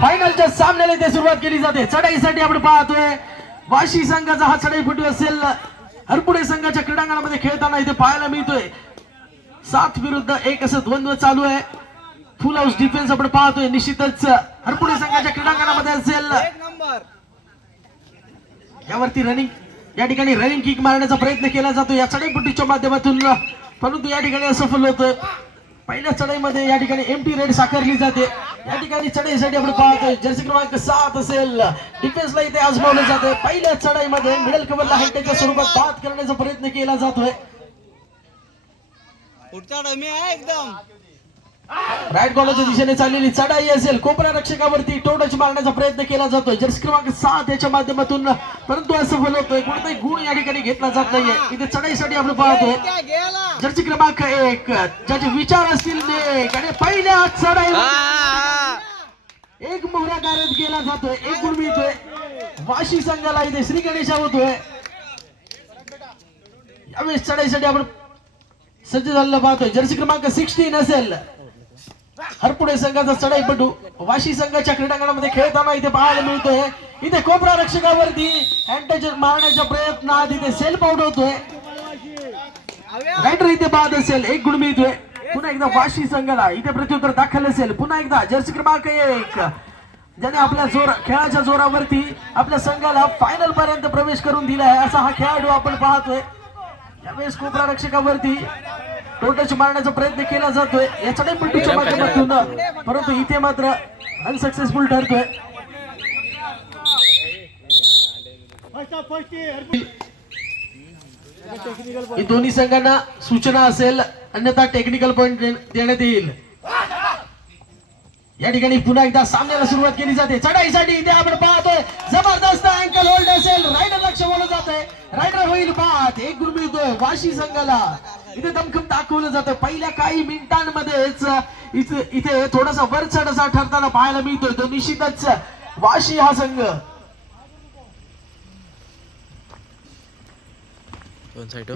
फायनलच्या सामन्याला इथे सुरुवात केली जाते. चढाईसाठी आपण पाहतोय वाशी संघाचा हा चढाईपटू असेल हरपुडे संघाच्या क्रीडांगणामध्ये खेळताना इथे पाहायला मिळतोय. सात विरुद्ध एक असं द्वंद्व चालू आहे. फुल हाऊस डिफेन्स आपण पाहतोय निश्चितच हरपुडे संघाच्या क्रीडांगणामध्ये असेल. यावरती रनिंग या ठिकाणी रनिंग किक मारण्याचा प्रयत्न केला जातो. या चढाईपट्टीच्या माध्यमातून परंतु या ठिकाणी असफल होतं पहिल्या चढाईमध्ये या ठिकाणी एमटी रेड साकारली जाते. या ठिकाणी चढाईसाठी आपण पाहतोय जर्सी क्रमांक सात असेल. डिफेन्सला इथे आजमावलं जाते पहिल्या चढाईमध्ये मिडल कव्हरला हँटेच्या स्वरूपात बाद करण्याचा प्रयत्न केला जातोय. पुढचा डमी आहे एकदम. राईट बॉलच्या दिशेने चाललेली चढाई असेल. कोपरा रक्षकावरती टोटच मारण्याचा प्रयत्न केला जातोय. जर्सी क्रमांक सात याच्या माध्यमातून परंतु असफल होतोय कोणताही गुण या ठिकाणी घेतला जात नाहीये. इथे चढाईसाठी आपण गेला. जर्सी क्रमांक एक. ज्याचे विचार असतील ते. आणि पहिल्या चढाई एक मोहरा गारद केला जातोय एक गुण मिळतोय. वाशी संघाला इथे श्री गणेशा होतोय. यावेळेस चढाईसाठी आपण सज्ज झालेलं पाहतोय. जर्सी क्रमांक सिक्स्टीन असेल. हरपुडे संघाचा चढाईपटू. वाशी संघाच्या क्रीडांगणामध्ये खेळताना इथे पाहायला मिळतोय. इथे कोपरा रक्षकावरती अँटच मारण्याच्या प्रयत्नात इथे सेल्फ आउट होतोय. रायडर इथे बाद असेल एक गुण मिळतोय. पुन्हा एकदा वाशी संघाला इथे प्रत्युत्तर दाखल असेल. पुन्हा एकदा जर्सी क्रमांक एक. ज्याने आपल्या जोर खेळाच्या जोरावरती आपल्या संघाला फायनल पर्यंत प्रवेश करून दिला आहे. असा हा खेळाडू आपण पाहतोय. यावेळेस कोपरा रक्षकावरती टोटच मारण्याचा प्रयत्न केला जातोय. या चढाईपट्टीच्या माध्यमातून परंतु इथे मात्र अनसक्सेसफुल ठरतोय. दोन्ही संघांना सूचना असेल अन्यथा टेक्निकल पॉइंट देण्यात येईल. या ठिकाणी पुन्हा एकदा सामन्याला सुरुवात केली जाते. चढाईसाठी इथे आपण पाहतोय जबरदस्त अँकल होल्ड असेल. रायडर लक्ष बोललं जात आहे रायडर होईल बाद. एक गुण मिळतोय वाशी संघाला. इथे दमखम दाखवलं जातं. पहिल्या काही मिनिटांमध्येच इथे इथे थोडासा वर असा ठरताना पाहायला मिळतोय. तो निश्चितच वाशी हा संघ.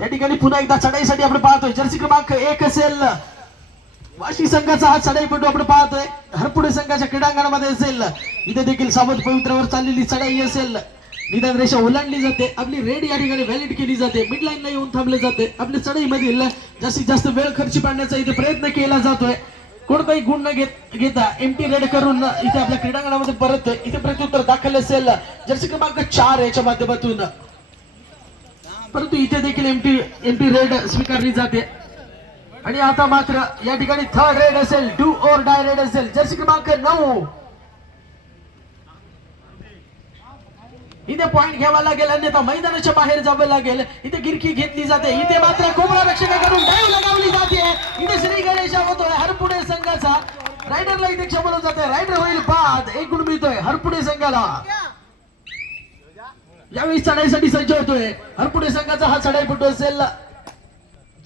या ठिकाणी पुन्हा एकदा चढाईसाठी आपण पाहतोय. जर्सी क्रमांक एक असेल. वाशी संघाचा हा चढाईपटू आपण पाहतोय. हरपुडे संघाच्या क्रीडांगणामध्ये असेल. इथे देखील सावध पवित्रावर चाललेली चढाई असेल. निदान रेषा ओलांडली जाते. आपली रेड या ठिकाणी व्हॅलिड केली जाते. मिड लाईनला येऊन थांबले जाते. आपल्या चढाईमधील जास्तीत जास्त वेळ खर्च पाडण्याचा इथे प्रयत्न केला जातोय. कोणताही गुण न घेत घेता एमटी रेड करून इथे आपल्या क्रीडांगणामध्ये परत इथे प्रत्युत्तर दाखल असेल. जर्सी क्रमांक चार याच्या माध्यमातून. परंतु इथे देखील एमटी एमटी रेड स्वीकारली जाते. आणि आता मात्र या ठिकाणी थर्ड रेड असेल डू ओर डाय रेड असेल. जर्सी क्रमांक नऊ. इथे पॉइंट घ्यावा लागेल अन्यथा मैदानाच्या बाहेर जावं लागेल. इथे गिरकी घेतली जाते. इथे मात्र कोबरा रक्षकाकडून डायव लगावली जाते. इथे श्री गणेश होतोय हरपुडे संघाचा. रायडरला इथे क्षमलं जाते. रायडर होईल बाद. एक गुण मिळतोय हरपुडे संघाला. यावेळी चढाईसाठी सज्ज होतोय. हरपुडे संघाचा हा चढाईपटू असेल.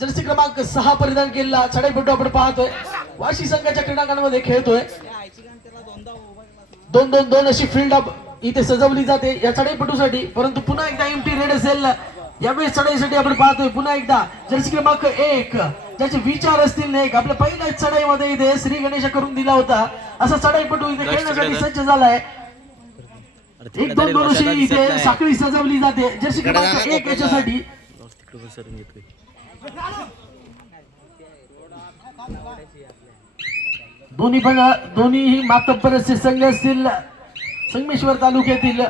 जर्सी क्रमांक सहा परिधान केलेला चढाईपटू आपण पाहतोय. वाशी संघाच्या क्रीडांगणामध्ये खेळतोय. दोन दोन दोन अशी फील्ड अप इथे सजवली जाते या चढाईपटूसाठी. परंतु पुन्हा एकदा एमटी रेड असेल. यावेळेस चढाईसाठी आपण पाहतोय पुन्हा एकदा जर्सी क्रमांक एक ज्याचे विचार असतील एक. आपल्या पहिल्या चढाईमध्ये इथे श्री गणेश करून दिला होता. असा चढाईपटू इथे खेळण्यासाठी सज्ज झालाय. एक दोन दोन अशी इथे साखळी सजवली जाते. जर्सी क्रमांक एक याच्यासाठी. दोन्ही पण संघ असतील संगमेश्वर तालुक्यातील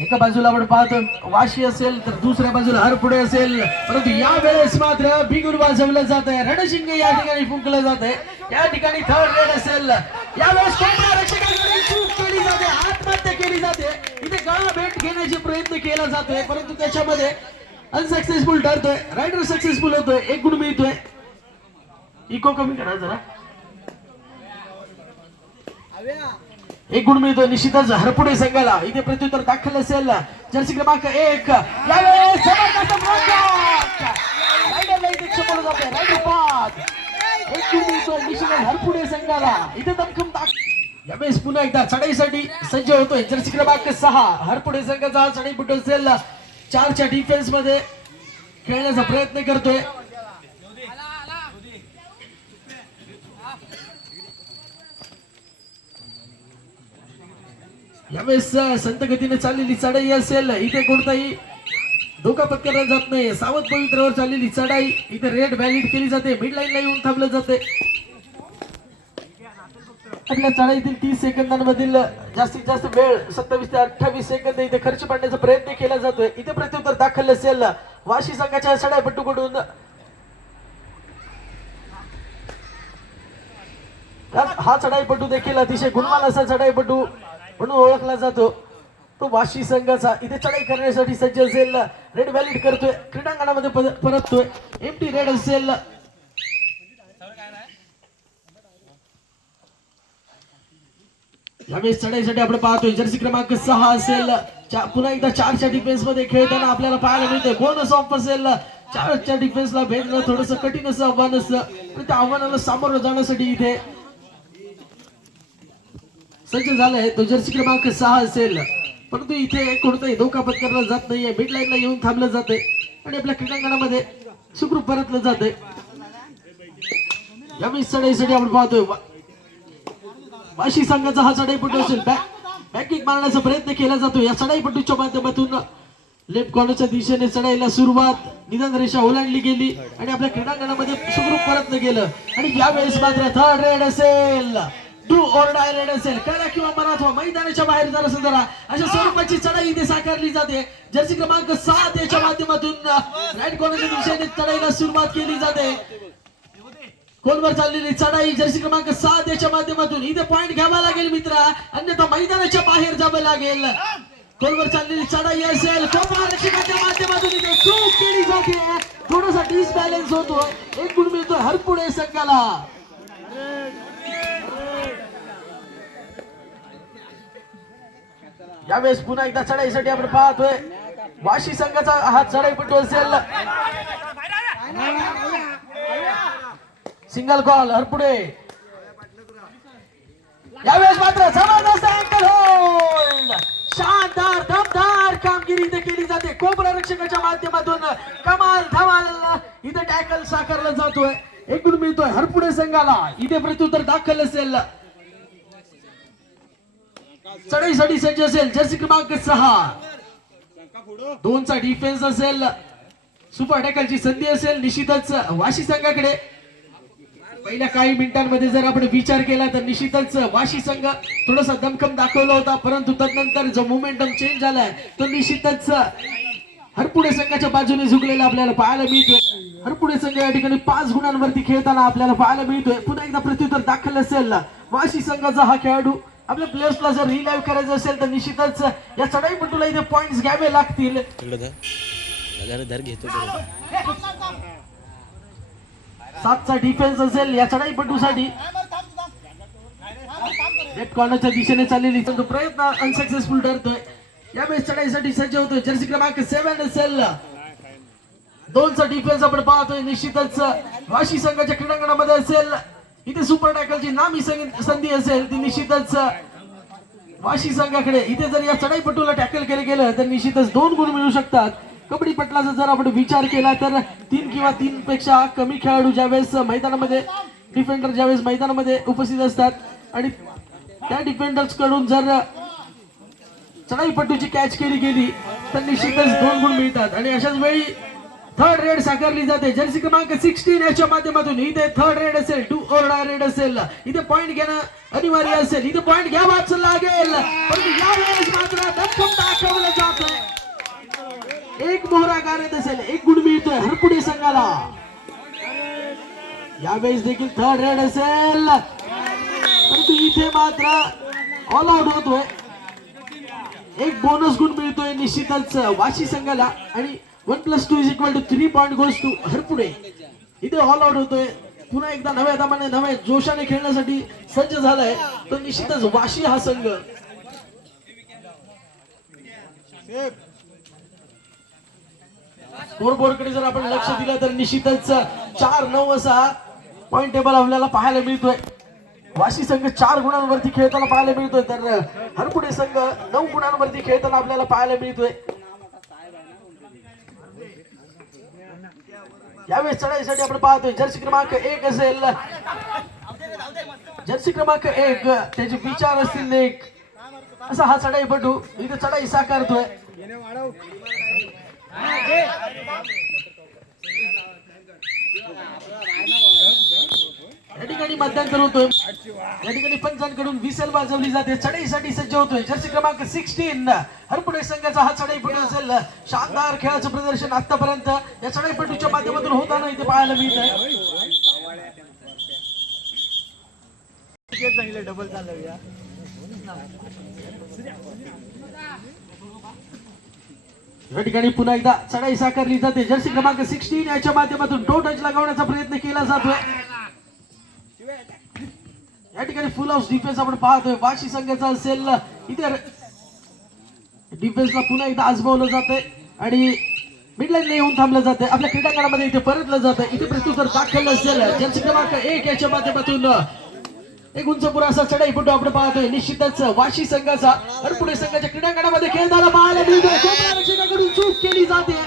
एका बाजूला आपण पाहतो वाशी असेल तर दुसऱ्या बाजूला हरपुडे असेल. परंतु या वेळेस मात्र बिगुर वाजवलं जात आहे रणशिंग या ठिकाणी फुंकलं जात आहे या ठिकाणी थर्ड रेड असेल. यावेळेस कोणत्या रक्षकांकडे चूक केली जाते आत्महत्या केली जाते. इथे गळा भेट घेण्याचे प्रयत्न केला जातोय परंतु त्याच्यामध्ये अनसक्सेसफुल ठरतोय रायडर सक्सेसफुल होतोय एक गुण मिळतोय. इको कमी करा जरा. एक गुण मिळतो निश्चितच हरपुडे संघाला. इथे प्रत्युत्तर दाखल असेल. जर्सी क्रमांक एक. यावेळेस रायडरला इथे जाते रायडर हरपुडे संघाला. इथे दमखम यावेळेस पुन्हा एकदा चढाईसाठी सज्ज होतोय. जर्सी क्रमांक सहा. हरपुडे संघाचा चढाई चढाईपटू असेल. चारच्या डिफेन्समध्ये खेळण्याचा प्रयत्न करतोय. यावेळेस संत गतीने चाललेली चढाई असेल. इथे कोणताही धोका पत्करला जात नाही. सावध पवित्रावर चाललेली चढाई. इथे रेड व्हॅलिड केली जाते. मिड लाईनला येऊन थांबलं जाते. आपल्या चढाईतील तीस सेकंदांमधील जास्तीत जास्त वेळ सत्तावीस ते अठ्ठावीस सेकंद इथे खर्च पाडण्याचा प्रयत्न केला जातोय. इथे प्रत्युत्तर दाखल असेल. वाशी संघाच्या चढाईपट्टूकडून त्यात हा चढाईपटू देखील अतिशय गुणवान असा चढाईपटू म्हणून ओळखला जातो. तो वाशी संघाचा इथे चढाई करण्यासाठी सज्ज असेल रेड व्हॅलिड करतोय. क्रीडांगणामध्ये परततोय. एमटी रेड असेल रमेश चढाईसाठी आपण पाहतोय. जर्सी क्रमांक सहा असेल पुन्हा एकदा चारच्या डिफेन्समध्ये खेळताना आपल्याला पाहायला मिळतंय. बोनस ऑफ असेल चारच्या डिफेन्सला भेटणं थोडस कठीण असं आव्हान असतं. पण त्या आव्हानाला सामोरं जाण्यासाठी इथे सज्ज झालंय. तो जर्सी क्रमांक सहा असेल परंतु इथे कोणताही धोका पत्करला जात नाहीये. मिड लाईनला येऊन थांबलं जात आणि आपल्या क्रीडांगणामध्ये सुखरूप परतलं जाते यावेळेस चढाईसाठी आपण पाहतोय. वाशी संघाचा हा चढाईपटू असेल. बॅक बॅकिंग मारण्याचा प्रयत्न केला जातो. या चढाईपटूच्या माध्यमातून लेफ्ट कॉर्नरच्या दिशेने चढाईला सुरुवात निदान रेषा ओलांडली गेली आणि आपल्या क्रीडांगणामध्ये सुखरूप परतलं गेलं. आणि यावेळेस मात्र थर्ड रेड असेल. और डाय रेड असेल कळा किंवा मराठवा. मैदानाच्या बाहेर जर असेल जरा. अशा स्वरूपाची चढाई इथे साकारली जाते. जर्सी क्रमांक सात याच्या माध्यमातून राईट कॉर्नरच्या दिशेने चढाईला सुरुवात केली जाते. खोलवर चाललेली चढाई जर्सी क्रमांक सात याच्या माध्यमातून. इथे पॉइंट घ्यावा लागेल मित्रा. अन्यथा मैदानाच्या बाहेर जावं लागेल. खोलवर चाललेली चढाई असेल. माध्यमातून इथे चूक केली जाते. थोडासा डिसबॅलन्स होतो एक गुण मिळतोय हरपुडे संघाला. यावेळेस पुन्हा एकदा चढाईसाठी आपण पाहतोय. वाशी संघाचा हा चढाईपटू असेल. सिंगल कॉल हरपुडे. यावेळेस मात्र जबरदस्त अँकल होल्ड शानदार दमदार कामगिरी इथे केली जाते. कोपरा रक्षकाच्या माध्यमातून कमाल धमाल इथे टॅकल साकारला जातोय. एकूण मिळतोय हरपुडे संघाला. इथे प्रत्युत्तर दाखल असेल. चढाईसाठी सज्ज असेल. जर्सी क्रमांक सहा. दोनचा डिफेन्स असेल. सुपर टॅकलची संधी असेल. निश्चितच वाशी संघाकडे. पहिल्या काही मिनिटांमध्ये जर आपण विचार केला तर निश्चितच वाशी संघ थोडासा दमखम दाखवला होता. परंतु तदनंतर जो मोमेंटम चेंज झालाय तो निश्चितच हरपुडे संघाच्या बाजूने झुकलेला आपल्याला पाहायला मिळतोय. हरपुडे संघ या ठिकाणी पाच गुणांवरती खेळताना आपल्याला पाहायला मिळतोय. पुन्हा एकदा प्रत्युत्तर दाखल असेल. वाशी संघाचा हा खेळाडू आपल्या प्लेयर्सला जर रिलाईव्ह करायचं असेल तर निश्चितच या चढाईपटूला इथे पॉइंट्स घ्यावे लागतील. सातचा डिफेन्स असेल या चढाईपटूसाठी लेफ्ट कॉर्नरच्या दिशेने चाललेली तो प्रयत्न अनसक्सेसफुल ठरतोय यावेळेस चढाईसाठी सज्ज होतोय. जर्सी क्रमांक सेव्हन असेल. दोनचा डिफेन्स आपण पाहतोय निश्चितच. वाशी संघाच्या क्रीडांगणामध्ये असेल. इथे सुपर टॅकलची नामी संधी असेल ती निश्चितच वाशी संघाकडे. इथे जर या चढाईपटूला टॅकल केलं गेलं तर निश्चितच दोन गुण मिळू शकतात. कबड्डी पटलाचा जर आपण विचार केला तर तीन किंवा तीन पेक्षा कमी खेळाडू ज्यावेळेस मैदानामध्ये डिफेंडर ज्यावेळेस मैदानामध्ये उपस्थित असतात आणि त्या डिफेंडर्सकडून जर चढाईपटूची कॅच केली गेली तर निश्चितच दोन गुण मिळतात. आणि अशाच वेळी थर्ड रेड साकारली जाते जर्सी क्रमांक सिक्स्टीन याच्या माध्यमातून इथे थर्ड रेड असेल टू ओरडा रेड असेल इथे पॉईंट घेणं अनिवार्य असेल इथे पॉईंट घ्यावाच लागेल परंतु यावेळेस मात्र दक्षम दाखवलं जात एक मोहरा गारत असेल एक गुण मिळतोय हरपुडे संघाला यावेळेस देखील थर्ड रेड असेल परंतु इथे मात्र ऑल आउट होतोय एक बोनस गुण मिळतोय निश्चितच वाशी संघाला आणि one plus two is equal to three point goes to Harpude इथे ऑल आउट होतोय. पुन्हा एकदा नव्या दमाने नव्या जोशाने खेळण्यासाठी सज्ज झालाय. तो निश्चितच वाशी हा संघ. स्कोरबोर्डकडे जर आपण लक्ष दिलं तर निश्चितच चार नऊ असा पॉइंट टेबल आपल्याला पाहायला मिळतोय. वाशी संघ चार गुणांवरती खेळताना पाहायला मिळतोय. तर हरपुडे संघ नऊ गुणांवरती खेळताना आपल्याला पाहायला मिळतोय. यावेळेस चढाईसाठी आपण पाहतोय जर्सी क्रमांक एक असेल. जर्सी क्रमांक एक त्याचे विचार असतील एक असा हा चढाईपटू इथे चढाई साकारतोय. या ठिकाणी मतदान होतोय या ठिकाणी पंचांकडून विसेल वाजवली जाते. चढाईसाठी सज्ज होतोय. जर्सी क्रमांक सिक्स्टीन हरपुडे संघाचा हा चढाईपटू असेल. शानदार खेळाचं प्रदर्शन आतापर्यंत या चढाईपटूच्या माध्यमातून होताना इथे पाहायला मिळत आहे या ठिकाणी पुन्हा एकदा चढाई साकारली जाते. जर्सी क्रमांक सिक्स्टीन याच्या माध्यमातून टो टच लगावण्याचा प्रयत्न केला जातोय. या ठिकाणी फुल हाऊस डिफेन्स आपण पाहतोय. वाशी संघाचा असेल इतर डिफेन्सला पुन्हा एकदा आजमावलं जातंय आणि मिडलाईनला येऊन थांबलं जातंय. आपल्या क्रीडांगणामध्ये इथे परतलं जातंय. इथे प्रत्युत्तर दाखल असेल. जर्सी क्रमांक एक याच्या माध्यमातून एक उंचपुर असा चढाईपटू आपण पाहतोय. निश्चितच वाशी संघाचा हरपुणे संघाच्या क्रीडांगणामध्ये खेळताना पाहायला मिळतोय. चूक केली जाते.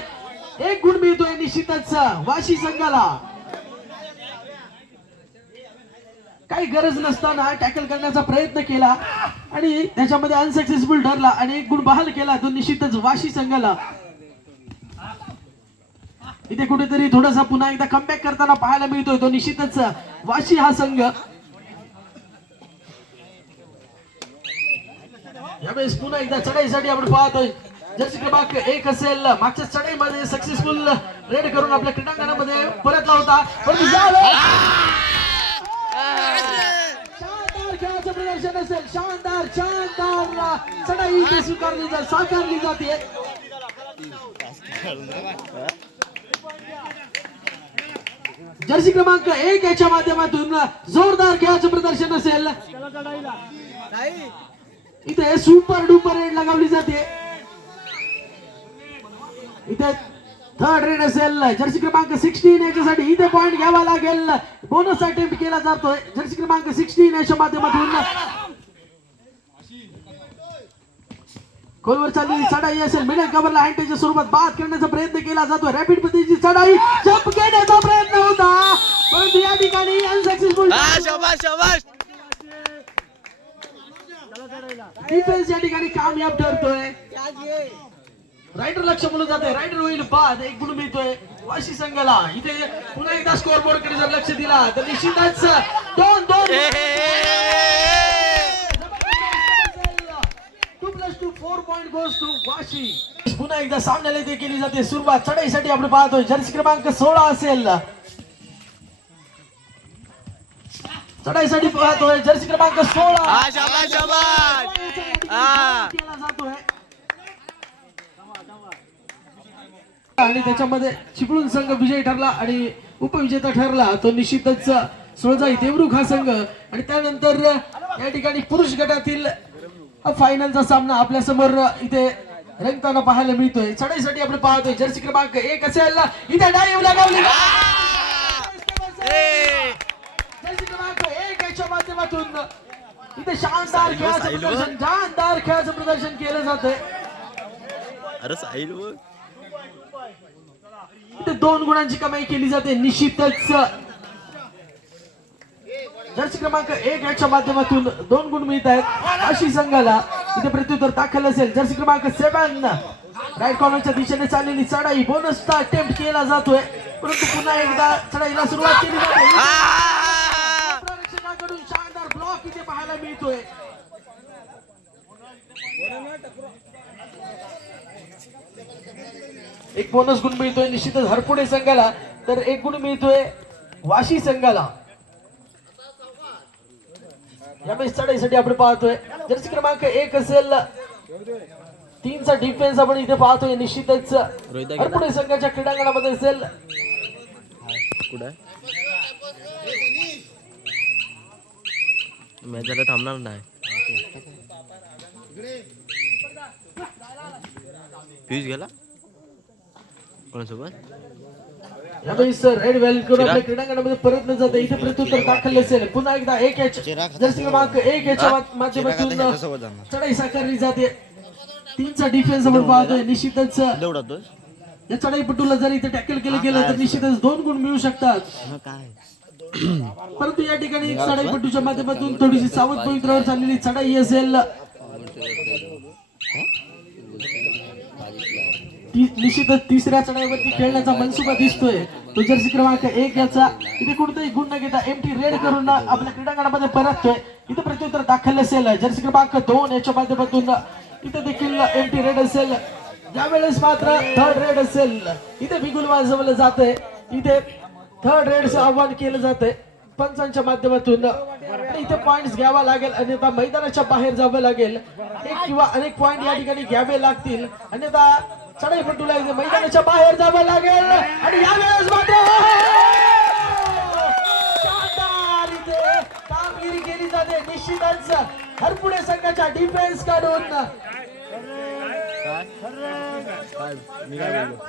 एक गुण मिळतोय निश्चितच. वाशी संघाला काही गरज नसताना टॅकल करण्याचा प्रयत्न केला आणि त्याच्यामध्ये अनसक्सेसफुल ठरला आणि एक गुण बहाल केला तो निश्चितच वाशी संघाला. इथे कुठेतरी थोडासा पुन्हा एकदा कमबॅक करताना पाहायला मिळतोय तो निश्चितच वाशी हा संघ. यावेळेस पुन्हा एकदा चढाईसाठी आपण पाहतोय जर्सी क्रमांक एक असेल. मागच्या चढाईमध्ये सक्सेसफुल रेड करून आपल्या क्रीडांगणामध्ये परतला होता. परंतु यावेळेस शानदार खेळाचं असेल शानदार शानदार चढाई इथे स्वीकारली जात साकारली जाते. जर्सी क्रमांक एक याच्या माध्यमातून जोरदार खेळाचं प्रदर्शन असेल. इथे सुपर डुपर एड लगावली जाते. इथे थर्ड रेड असेल. जर्सी क्रमांक सिक्स्टीन याच्यासाठी इथे पॉइंट घ्यावा लागेल. बोनस अटेम्प्ट केला जातोय. जर्सी क्रमांक सिक्स्टीन याच्या माध्यमातून. खोलवर चाललेली चढाई असेल. मिडल कव्हरला हँडच्या स्वरूपात बाद करण्याचा प्रयत्न केला जातो रॅपिड पद्धतीची चढाई जंप घेण्याचा प्रयत्न होता. परंतु या ठिकाणी अनसक्सेसफुल डिफेन्स या ठिकाणी कामयाब ठरतोय. रायडर लक्ष बोलून जाते. रायडर होईल बाद एक गुण मिळतोय. वाशी संघाला. इथे पुन्हा एकदा स्कोर बोर्डकडे जर लक्ष दिला तर निश्चितच दोन दोन. Two plus two four point goes to Vashi. पुन्हा एकदा सामन्याला इथे केली जाते. सुरुवात चढाईसाठी आपण पाहतोय. जर्सी क्रमांक सोळा असेल. चढाईसाठी पाहतोय. जर्सी क्रमांक सोळा. केला जातोय. आणि त्याच्यामध्ये चिपळूण संघ विजयी ठरला आणि उपविजेता ठरला. तो निश्चितच सोळजाई देवरुख हा संघ. आणि त्यानंतर या ठिकाणी पुरुष गटातील फायनलचा सामना आपल्यासमोर इथे रंगताना पाहायला मिळतोय. चढाईसाठी आपण पाहतोय. जर्सी क्रमांक एक असेल. इथे डाईव लगावली ए. जर्सी क्रमांक एक याच्या माध्यमातून इथे शानदार खेळाचं प्रदर्शन शानदार खेळाचं प्रदर्शन केलं जातंय. अरे इथे दोन गुणांची कमाई केली जाते निश्चितच. जर्सी क्रमांक एक याच्या माध्यमातून दोन गुण मिळत आहेत. अशी संघाला इथे प्रत्युत्तर दाखल असेल. जर्सी क्रमांक सेवन. राईट कॉर्नरच्या दिशेने चाललेली चढाई बोनसचा अटेम्प्ट केला जातोय. परंतु पुन्हा एकदा चढाईला सुरुवात केली जाते. शानदार ब्लॉक इथे पाहायला मिळतोय. एक बोनस गुण मिळतोय निश्चितच हरपुडे संघाला. तर एक गुण मिळतोय वाशी संघाला. यावेळेस चढाईसाठी आपण पाहतोय. जर्सी क्रमांक एक असेल. तीनचा डिफेन्स आपण इथे पाहतोय निश्चितच? हरपुडे संघाच्या क्रीडांगणामध्ये असेल. कुठं मॅच थांबणार नाही. पियुष गेला? कोणासोबत? रेड आपल्या क्रीडांगणामध्ये परत न जाता इथे प्रत्युत्तर दाखल असेल. पुन्हा एकदा एक याच जर्सी क्रमांक एक याच्या माध्यमातून चढाई साकारली जाते. तीनचा डिफेन्स आपण पाहतोय. निश्चितच तेवढा तो या चढाईपटूला जर इथे टॅकल केलं गेलं तर निश्चितच दोन गुण मिळू शकतात. काय? परंतु या ठिकाणी चढाईपटूच्या माध्यमातून थोडीशी सावध पवित्रावर चाललेली चढाई असेल. निश्चितच तिसऱ्या चढाईवरती खेळण्याचा मनसुबा दिसतोय. तो जर्सी क्रमांक एक याचा. इथे कुठेतरी गुण न घेता एम टी रेड करून आपल्या क्रीडांगणामध्ये परततोय इथे प्रत्युत्तर दाखल असेल. जर्सी क्रमांक दोन याच्या माध्यमातून इथे देखील एम टी रेड असेल. यावेळेस मात्र थर्ड रेड असेल इथे बिगुल वाजवलं जातंय. इथे थर्ड रेडचं आव्हान केलं जातंय. पंचांच्या माध्यमातून. इथे पॉइंट घ्यावा लागेल. अन्यथा मैदानाच्या बाहेर जावं लागेल. एक किंवा अनेक पॉइंट या ठिकाणी घ्यावे लागतील. अन्यथा चढाई चढाईपटूला लागली मैदानाच्या बाहेर जावं लागेल. आणि यावेळेस मात्र हो, हो, हो, शानदार कामगिरी केली जाते. निश्चितच हरपुडे संघाच्या डिफेन्स काढून.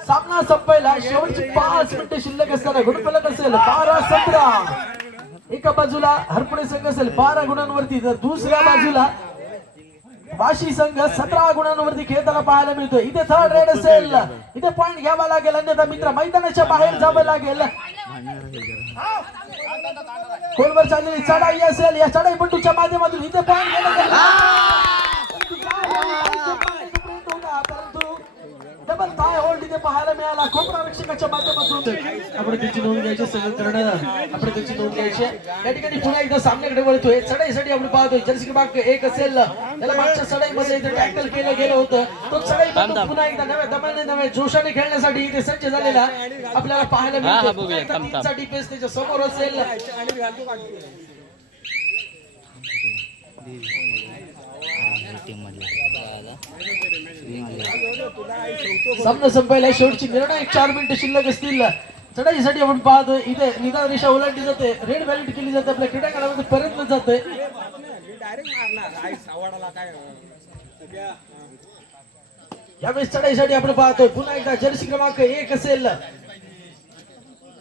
सामना संपायला शेवटची पाच मिनिटं शिल्लक असताना गुणफलक असेल बारा सतरा. एका बाजूला हरपुडे संघ असेल बारा गुणांवरती. तर दुसऱ्या बाजूला वाशी संघ सतरा गुणांवरती खेळताना पाहायला मिळतो इथे थर्ड रेड असेल इथे पॉइंट घ्यावा लागेल. अन्यथा मित्र मैदानाच्या बाहेर जावं लागेल. खोलवर चाललेली चढाई असेल. या चढाई पट्टूच्या माध्यमातून इथे पॉइंट घेण्यात डबल थाय होल्ड इथे पाहायला मिळाला. कोपरा रक्षकाच्या माध्यमातून. आपण त्याची नोंद घ्यायची सगळं करणार आपण त्याची नोंद घ्यायची या ठिकाणी पुन्हा एकदा सामन्याकडे वळतोय. चढाईसाठी आपण पाहतोय. जर्सी क्रमांक एक असेल. त्याला मागच्या चढाईमध्ये इथे टॅकल केलं गेलं होतं. तो चढाई पुन्हा एकदा नव्या दमाने नव्या जोशाने खेळण्यासाठी इथे सज्ज झालेला आपल्याला पाहायला मिळतो डिफेन्स त्याच्यासमोर असेल. सामना संपायला. शेवटची निर्णय चार मिनिटं शिल्लक असतील. चढाईसाठी आपण पाहतो इथे निदान रेषा ओलांडली जाते. रेड व्हॅलिट केली जाते. आपल्या क्रीडांगणामध्ये परतलं जाते यावेळेस चढाईसाठी आपण पाहतोय पुन्हा एकदा जर्सी क्रमांक एक असेल.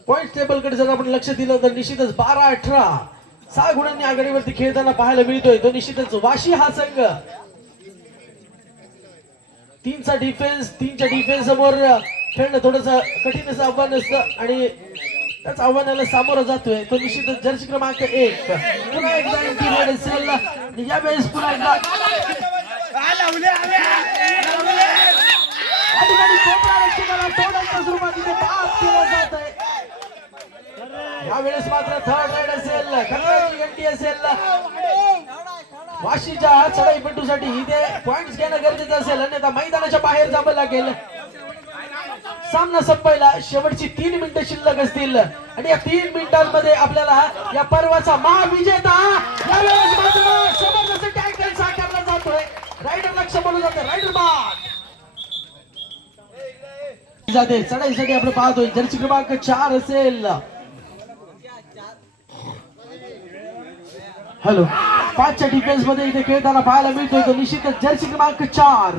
पॉइंट टेबलकडे जर आपण लक्ष दिलं तर निश्चितच बारा अठरा सहा गुणांनी आघाडीवरती खेळताना पाहायला मिळतोय. तो निश्चितच वाशी हा संघ. तीनचा डिफेन्स तीनच्या डिफेन्स समोर खेळणं थोडस कठीण असं आव्हान असतं आणि त्याच आव्हानाला सामोरं जातोय. तो निश्चितच जर्सी क्रमांक एक. पुन्हा एकदा इंटिरियर असेल आणि यावेळेस पुन्हा एकदा या यावेळेस मात्र थर्ड राईड असेल घंटी असेल. वाशीच्या चढाईपटूसाठी इथे पॉइंट घेणं गरजेचं असेल. अन्यथा मैदानाच्या बाहेर जावं लागेल. सामना संपायला शेवटची तीन मिनिटं शिल्लक असतील. आणि या तीन मिनिटांमध्ये आपल्याला या पर्वाचा महाविजेता मात्र जबरदस्त टॅकल साकारला जातोय. रायडर लक्ष बोलू जातं. रायडर बाद जाते. चढाईसाठी आपण पाहतोय. जर्सी क्रमांक चार असेल. हॅलो. पाचच्या डिफेन्समध्ये इथे खेळताना पाहायला मिळतोय तो निश्चितच जर्सी क्रमांक चार.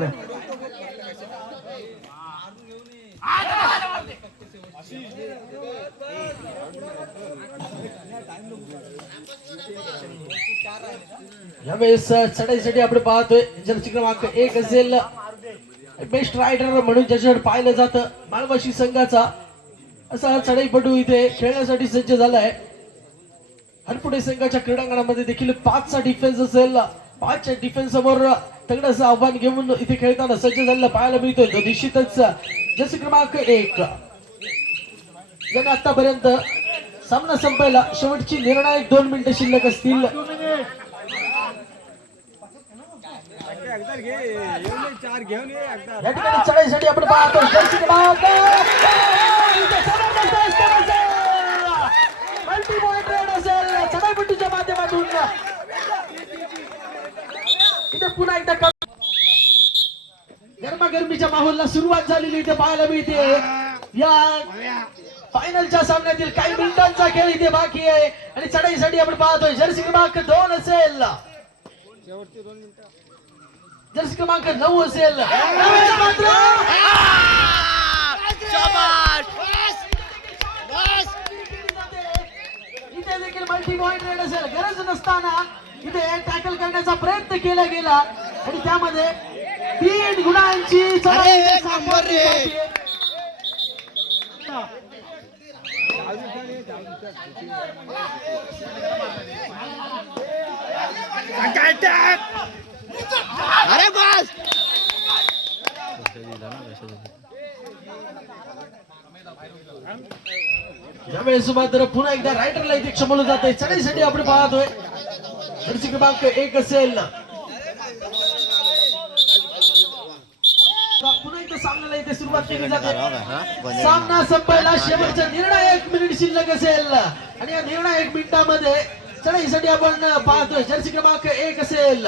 यावेळेस चढाईसाठी आपण पाहतोय जर्सी क्रमांक एक असेल. बेस्ट रायडर म्हणून ज्याच्याकडे पाहिलं जातं मालवाशी संघाचा. असा चढाईपटू इथे खेळण्यासाठी सज्ज झालाय. हरपुडे संघाच्या क्रीडांगणामध्ये देखील पाचचा डिफेन्स असेल. पाचच्या डिफेन्स समोर तगडाचं आव्हान घेऊन इथे खेळताना सज्ज झालेला पाहायला मिळतोय. तो निश्चितच जस क्रमांक एक. ज्याने आतापर्यंत सामना संपायला शेवटची निर्णायक दोन मिनिटं शिल्लक असतील. या ठिकाणी चढाईसाठी आपण पाहतो जर्सी क्रमांक इथे जबरदस्त अस्तर असेल. मल्टी पॉइंट रेड असेल माध्यमातून? इथे पुन्हा एकदा गरमागरमीच्या माहोलला सुरुवात झालेली इथे पाहायला मिळते. या फायनलच्या सामन्यातील काही मिनिटांचा खेळ इथे बाकी आहे. आणि चढाईसाठी आपण पाहतोय जर्सी क्रमांक दोन असेल. जर्सी क्रमांक नऊ असेल. मात्र! इथे देखील मल्टीबॉइंट रेड असेल गरज नसताना इथे टॅकल करण्याचा प्रयत्न केला गेला. आणि त्यामध्ये तीन गुणांची अरे बस. यावेळेस मात्र पुन्हा एकदा रायटरला इथे क्षमवलं जात आहे चढाईसाठी आपण पाहतोय. जर्सी क्रमांक एक असेल. पुन्हा एकदा सामन्याला इथे सुरुवात केली जाते. सामना संपायला शेवटचा निर्णायक मिनिट शिल्लक असेल. आणि या निर्णायक मिनिटामध्ये चढाईसाठी आपण पाहतोय. जर्सी क्रमांक एक असेल.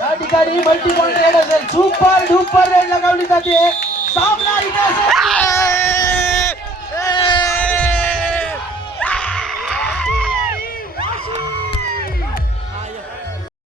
या ठिकाणी मल्टी पॉईंट रेड असेल. सुपर डुपर रेड लगावली जाते. सामना इथे